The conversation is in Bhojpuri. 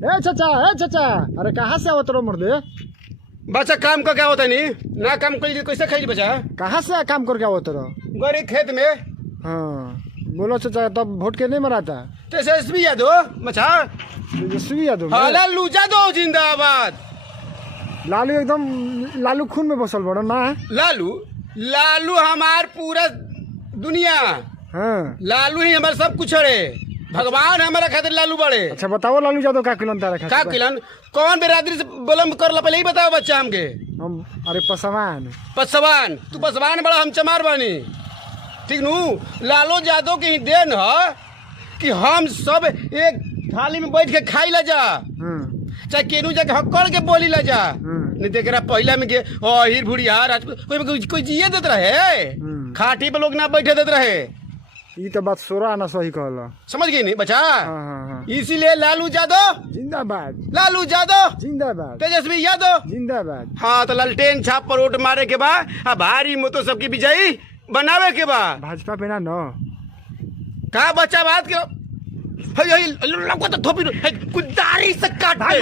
ए चाचा, अरे कहाँ से आवत रहो मुर्दे? बच्चा काम का क्या होता नहीं ना, काम कर कैसे खाई बच्चा? कहाँ से काम करके आवत रहो? गरी खेत में। हाँ बोलो चाचा, तब वोट के नहीं मराता? तेजस्वी यादव मचा। तेजस्वी यादव? हाँ लालू यादव जिंदाबाद। लालू एकदम लालू खून में बसल बड़ा ना। लालू हमार पूरा दुनिया। हाँ लालू ही हमारा सब कुछ है। भगवान हमारा खातिर लालू बड़े। अच्छा बताओ लालू यादव का किलन तारा का किलन कौन बेरादरी से बलम करला, पहले ही बताओ बच्चा हमके। हम अरे पसवान तू पसवान बड़ा, हम चमार बानी, ठीक नू। लालू यादव की ही देन है कि हम सब एक थाली में बैठ के खाई ला जा, चाहे केनू जाके हक्कड़ के बोली ला जा। नहीं देख रहा पहला में के हीर भुड़िया कोई जिये देते रहे, खाटी पे लोग ना बैठे देते रहे। ये तो बात सोरा आना सही कहला, समझ गई नहीं बच्चा? हाँ। इसीलिए लालू यादव जिंदाबाद, लालू यादव जिंदाबाद, तेजस्वी यादव जिंदाबाद। हाँ तो लालटेन छाप पर वोट मारे के बाद भारी मोतो सबकी विजयी बनावे के बाद भाजपा पे ना न का बच्चा बात के तो थोपी कुदारी से काट भाग।